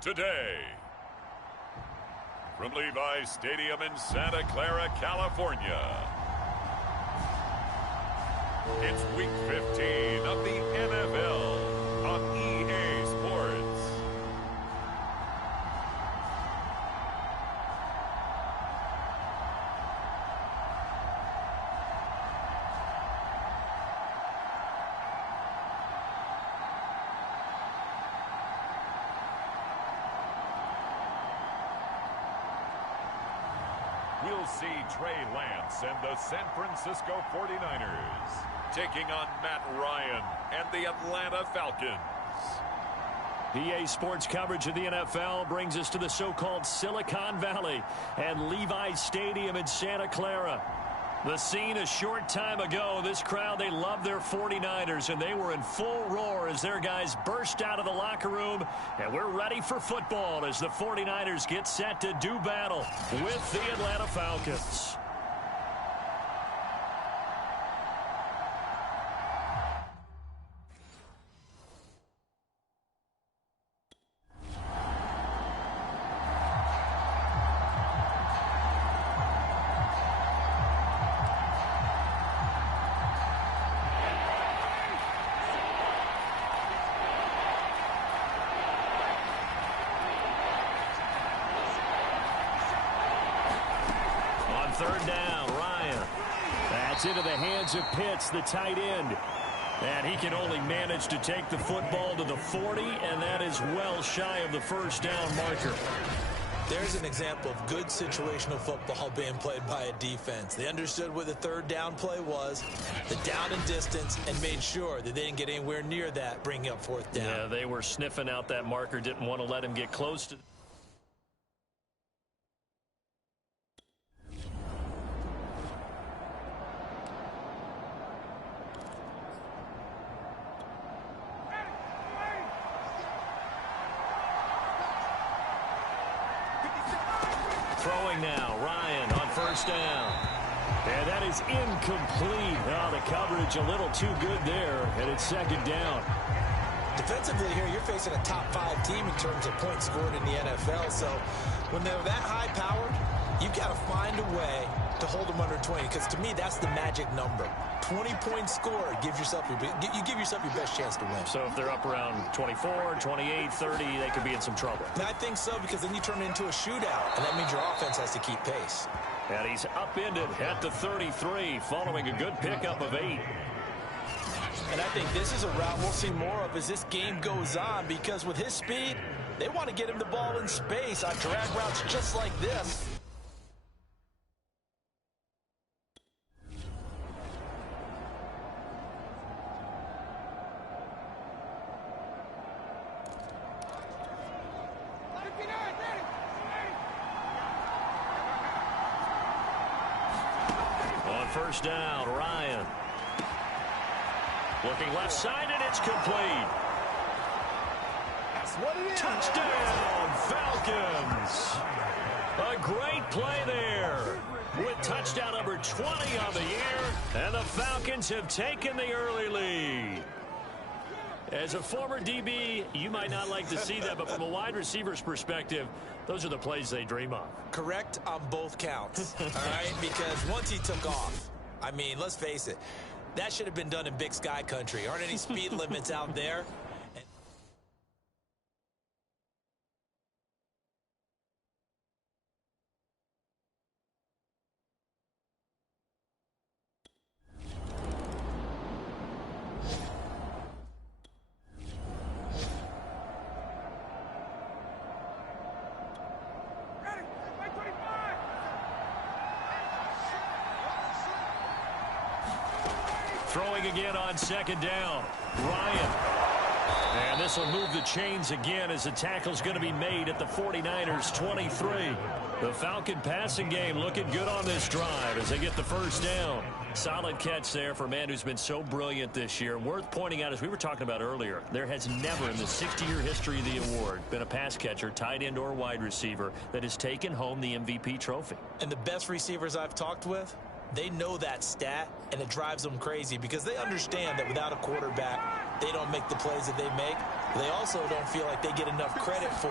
today. From Levi's Stadium in Santa Clara, California, it's Week 15 of the NFL on EA Sports. We'll see Trey Lance and the San Francisco 49ers taking on Matt Ryan and the Atlanta Falcons. EA Sports coverage of the NFL brings us to the so-called Silicon Valley and Levi's Stadium in Santa Clara. The scene a short time ago, this crowd, they love their 49ers, and they were in full roar as their guys burst out of the locker room, and we're ready for football as the 49ers get set to do battle with the Atlanta Falcons. Third down, Ryan. That's into the hands of Pitts, the tight end. And he can only manage to take the football to the 40, and that is well shy of the first down marker. There's an example of good situational football being played by a defense. They understood what the third down play was, the down and distance, and made sure that they didn't get anywhere near that, bringing up fourth down. Yeah, they were sniffing out that marker, didn't want to let him get close to. Throwing now, Ryan on first down. And that is incomplete. Oh, the coverage a little too good there, and it's second down. Defensively here, you're facing a top-5 team in terms of points scored in the NFL. So when they're that high-powered, you've got to find a way to hold them under 20, because to me, that's the magic number. 20 points scored, you give yourself your best chance to win. So if they're up around 24, 28, 30, they could be in some trouble. And I think so, because then you turn it into a shootout, and that means your offense has to keep pace. And he's upended at the 33, following a good pickup of 8. And I think this is a route we'll see more of as this game goes on, because with his speed, they want to get him the ball in space on drag routes just like this. First down, Ryan. Looking left side, and it's complete. That's what it is. Touchdown, Falcons. A great play there with touchdown number 20 on the year, and the Falcons have taken the early lead. As a former DB, you might not like to see that, but from a wide receiver's perspective, those are the plays they dream of. Correct on both counts, all right? Because once he took off, I mean, let's face it, that should have been done in Big Sky country. Aren't any speed limits out there? Throwing again on second down. Ryan. And this will move the chains again as the tackle's going to be made at the 49ers 23. The Falcon passing game looking good on this drive as they get the first down. Solid catch there for a man who's been so brilliant this year. Worth pointing out, as we were talking about earlier, there has never in the 60-year history of the award been a pass catcher, tight end or wide receiver that has taken home the MVP trophy. And the best receivers I've talked with, they know that stat, and it drives them crazy because they understand that without a quarterback, they don't make the plays that they make. They also don't feel like they get enough credit for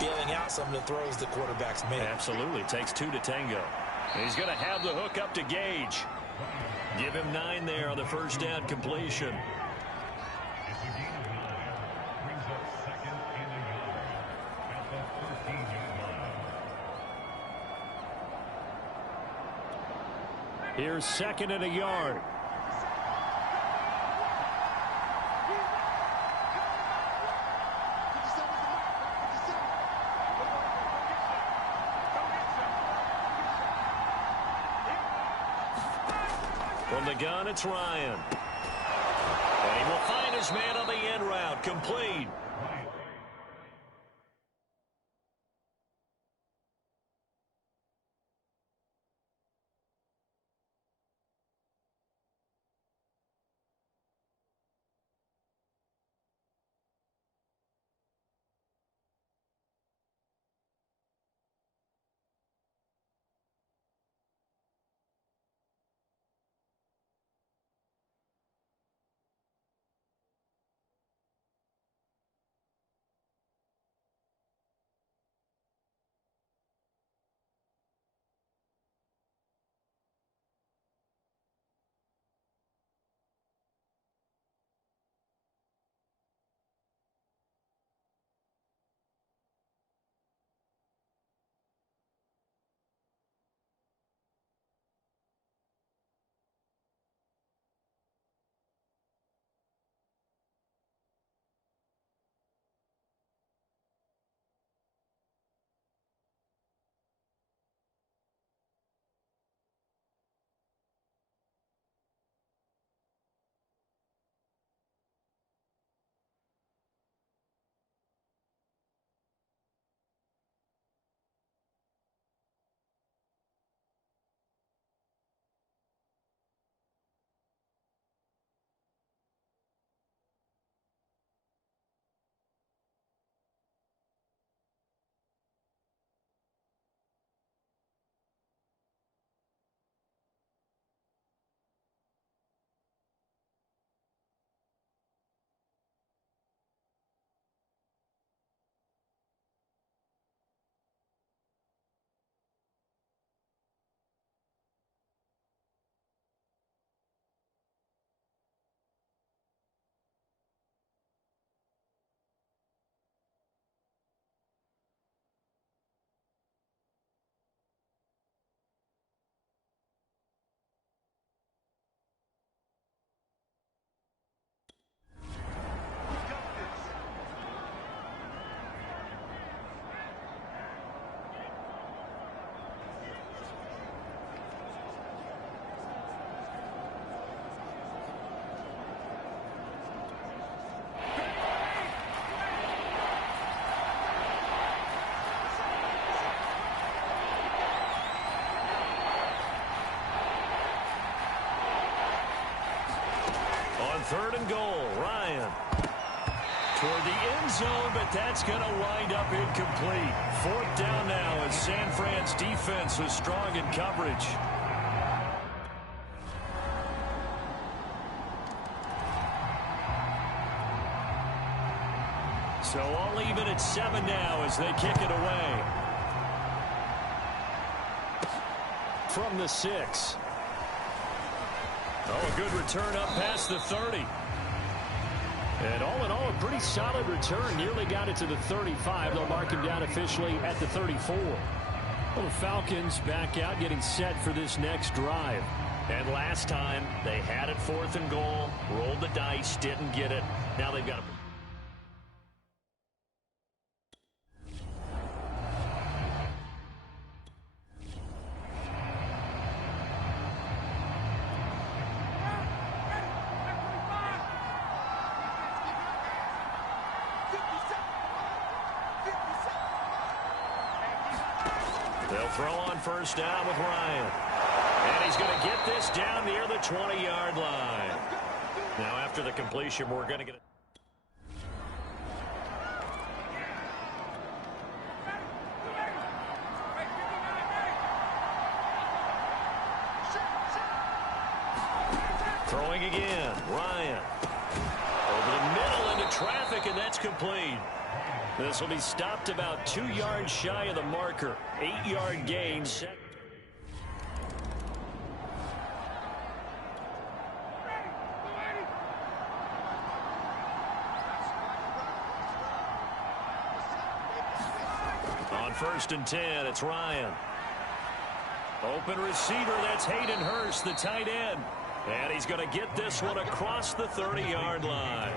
bailing out some of the throws the quarterbacks make. Absolutely. Takes 2 to tango. He's going to have the hook up to Gage. Give him 9 there on the first down completion. Here's 2nd and a yard. From the gun, it's Ryan. And he will find his man on the end route. Complete. On 3rd and goal, Ryan. Toward the end zone, but that's going to wind up incomplete. 4th down now as San Fran's defense was strong in coverage. So all even at 7 now as they kick it away. From the 6. Oh, a good return up past the 30. And all in all, a pretty solid return. Nearly got it to the 35. They'll mark him down officially at the 34. Well, the Falcons back out, getting set for this next drive. And last time, they had it 4th and goal, rolled the dice, didn't get it. Now they've got to... They'll throw on 1st down with Ryan. And he's going to get this down near the 20-yard line. Now, after the completion, we're going to get it. Throwing again, Ryan. Over the middle into traffic, and that's complete. This will be stopped about 2 yards shy of the marker. 8-yard gain. On 1st and 10, it's Ryan. Open receiver, that's Hayden Hurst, the tight end. And he's going to get this one across the 30-yard line.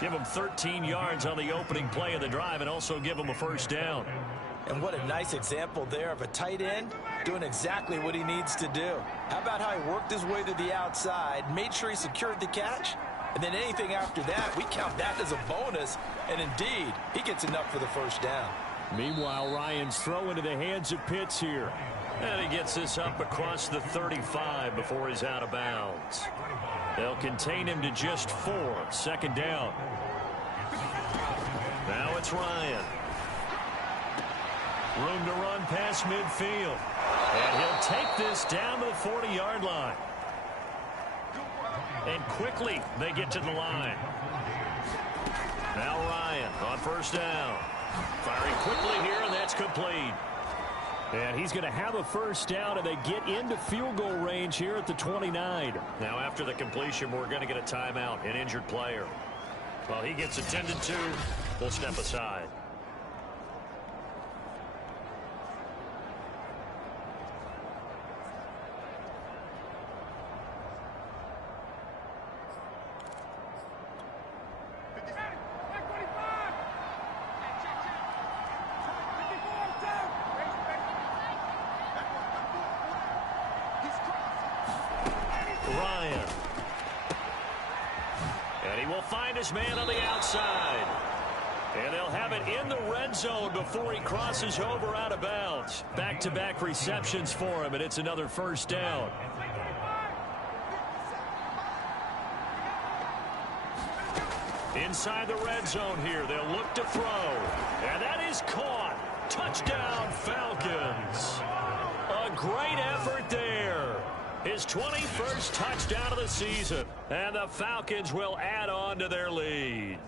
Give him 13 yards on the opening play of the drive and also give him a first down. And what a nice example there of a tight end doing exactly what he needs to do. How about how he worked his way to the outside, made sure he secured the catch, and then anything after that, we count that as a bonus. And indeed, he gets enough for the first down. Meanwhile, Ryan's throw into the hands of Pitts here. And he gets this up across the 35 before he's out of bounds. They'll contain him to just 4. 2nd down. Now it's Ryan. Room to run past midfield. And he'll take this down to the 40-yard line. And quickly they get to the line. Now Ryan on 1st down. Firing quickly here, and that's complete. And he's going to have a first down, and they get into field goal range here at the 29. Now, after the completion, we're going to get a timeout, an injured player. Well, he gets attended to. We'll step aside. Ryan. And he will find his man on the outside. And they'll have it in the red zone before he crosses over out of bounds. Back-to-back receptions for him, and it's another first down. Inside the red zone here, they'll look to throw. And that is caught. Touchdown, Falcons. A great effort there. His 21st touchdown of the season. And the Falcons will add on to their lead.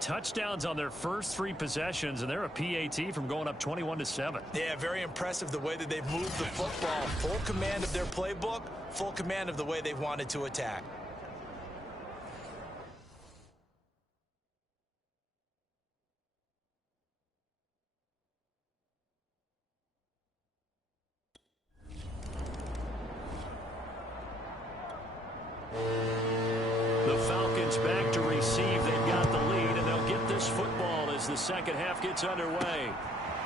Touchdowns on their first 3 possessions, and they're a PAT from going up 21-7. Yeah, very impressive the way that they've moved the football. Full command of their playbook, full command of the way they've wanted to attack. The Falcons back to receive. They've got the lead, and they'll get this football as the second half gets underway.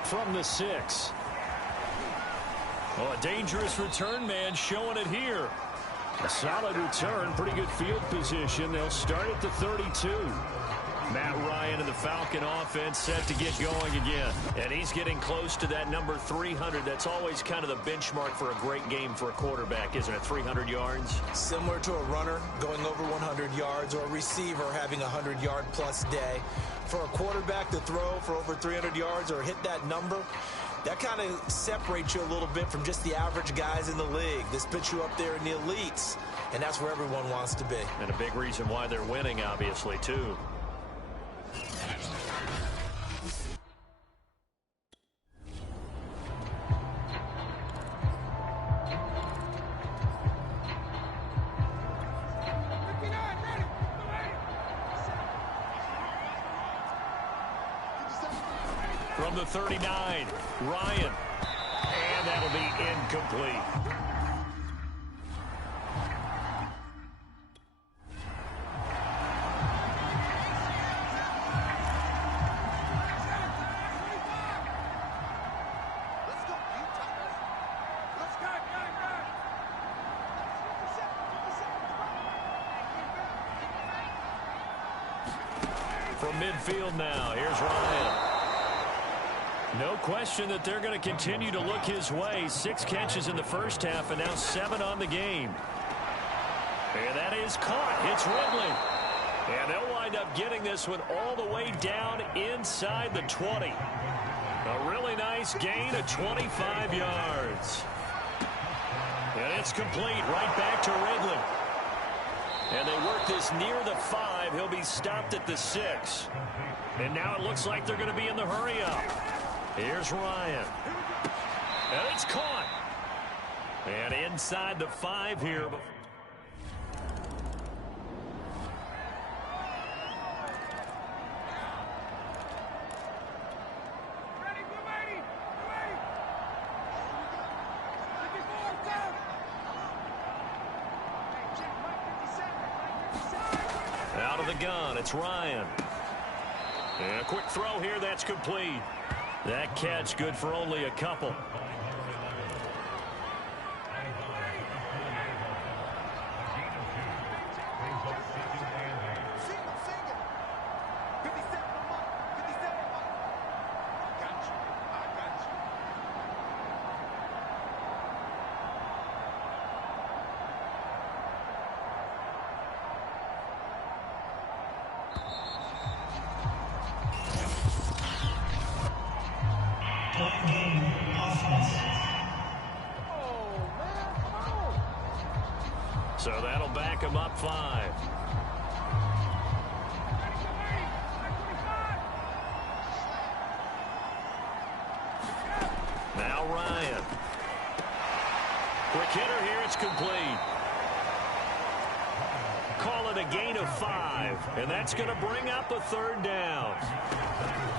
From the 6. Oh, a dangerous return man showing it here. A solid return, pretty good field position. They'll start at the 32. Matt Ryan and the Falcon offense set to get going again. And he's getting close to that number 300. That's always kind of the benchmark for a great game for a quarterback, isn't it? 300 yards? Similar to a runner going over 100 yards or a receiver having a 100-yard-plus day. For a quarterback to throw for over 300 yards or hit that number, that kind of separates you a little bit from just the average guys in the league. This puts you up there in the elites, and that's where everyone wants to be. And a big reason why they're winning, obviously, too. From the 39, Ryan. And that'll be incomplete. From midfield now, here's Ryan. No question that they're going to continue to look his way. 6 catches in the first half and now 7 on the game. And that is caught. It's Ridley. And they'll wind up getting this one all the way down inside the 20. A really nice gain of 25 yards. And it's complete right back to Ridley. And they work this near the 5. He'll be stopped at the 6. And now it looks like they're going to be in the hurry-up. Here's Ryan. And it's caught. And inside the 5 here. Out of the gun, it's Ryan. And a quick throw here, that's complete. That catch good for only a couple. So that'll back him up 5. Now Ryan. Quick hitter here, it's complete. Call it a gain of 5, and that's going to bring up a 3rd down.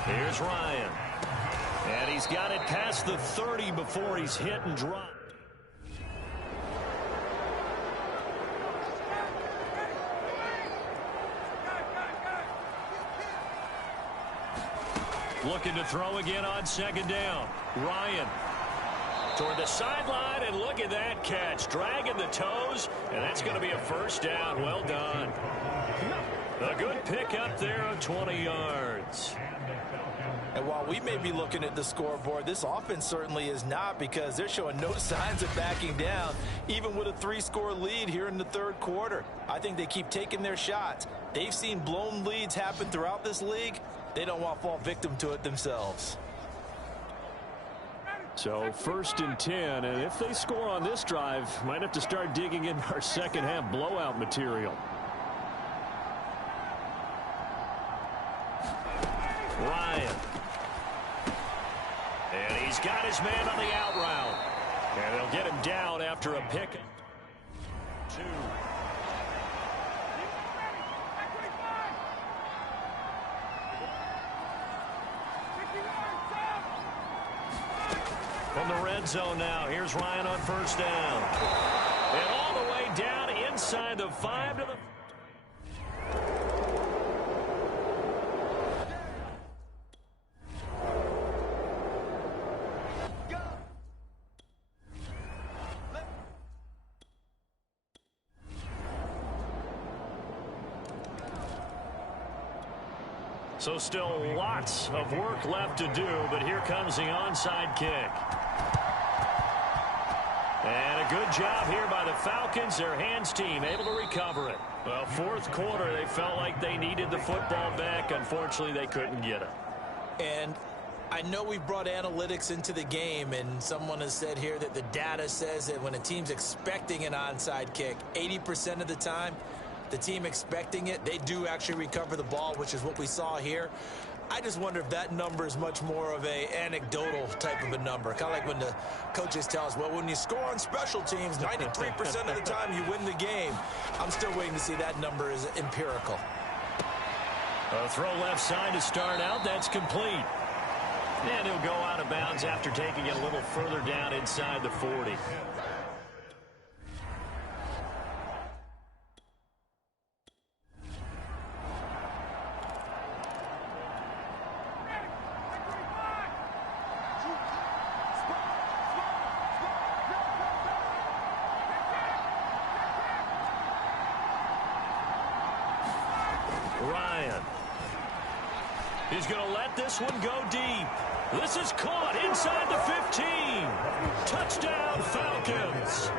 Here's Ryan. And he's got it past the 30 before he's hit and dropped. Looking to throw again on 2nd down. Ryan toward the sideline, and look at that catch. Dragging the toes, and that's going to be a 1st down. Well done. A good pick up there of 20 yards. And while we may be looking at the scoreboard, this offense certainly is not, because they're showing no signs of backing down, even with a 3-score lead here in the 3rd quarter. I think they keep taking their shots. They've seen blown leads happen throughout this league. They don't want to fall victim to it themselves. So 1st and 10, and if they score on this drive, might have to start digging in our second-half blowout material. Ryan. And he's got his man on the out route. And they'll get him down after a pick. 2. From the red zone now, here's Ryan on 1st down. And all the way down inside the 5 to the... So still lots of work left to do, but here comes the onside kick. And a good job here by the Falcons, their hands team, able to recover it. Well, 4th quarter, they felt like they needed the football back. Unfortunately, they couldn't get it. And I know we've brought analytics into the game, and someone has said here that the data says that when a team's expecting an onside kick, 80% of the time, the team expecting it, they do actually recover the ball, which is what we saw here. I just wonder if that number is much more of a anecdotal type of a number. Kind of like when the coaches tell us, well, when you score on special teams, 93% of the time you win the game. I'm still waiting to see that number is empirical. A throw left side to start out. That's complete. And he'll go out of bounds after taking it a little further down inside the 40. Ryan. He's going to let this one go deep. This is caught inside the 15. Touchdown, Falcons.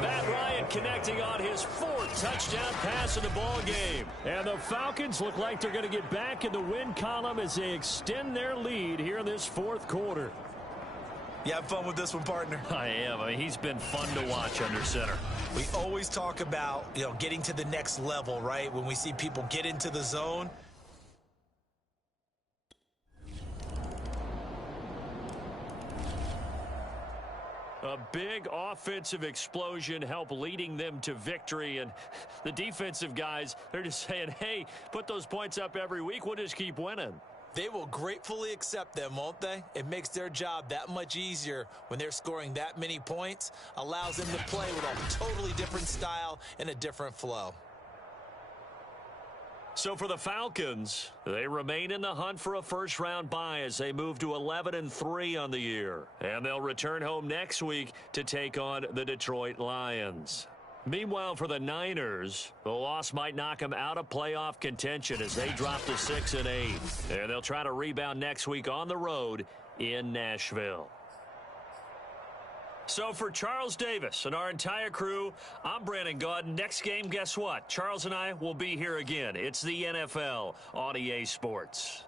Matt Ryan connecting on his 4th touchdown pass in the ball game. And the Falcons look like they're going to get back in the win column as they extend their lead here in this 4th quarter. You have fun with this one, partner? I am. I mean, he's been fun to watch under center. We always talk about, getting to the next level, right? When we see people get into the zone. A big offensive explosion helped leading them to victory. And the defensive guys, they're just saying, hey, put those points up every week. We'll just keep winning. They will gratefully accept them, won't they? It makes their job that much easier when they're scoring that many points. Allows them to play with a totally different style and a different flow. So for the Falcons, they remain in the hunt for a first-round bye as they move to 11-3 on the year. And they'll return home next week to take on the Detroit Lions. Meanwhile, for the Niners, the loss might knock them out of playoff contention as they drop to 6-8. And they'll try to rebound next week on the road in Nashville. So for Charles Davis and our entire crew, I'm Brandon Gaudin. Next game, guess what? Charles and I will be here again. It's the NFL on EA Sports.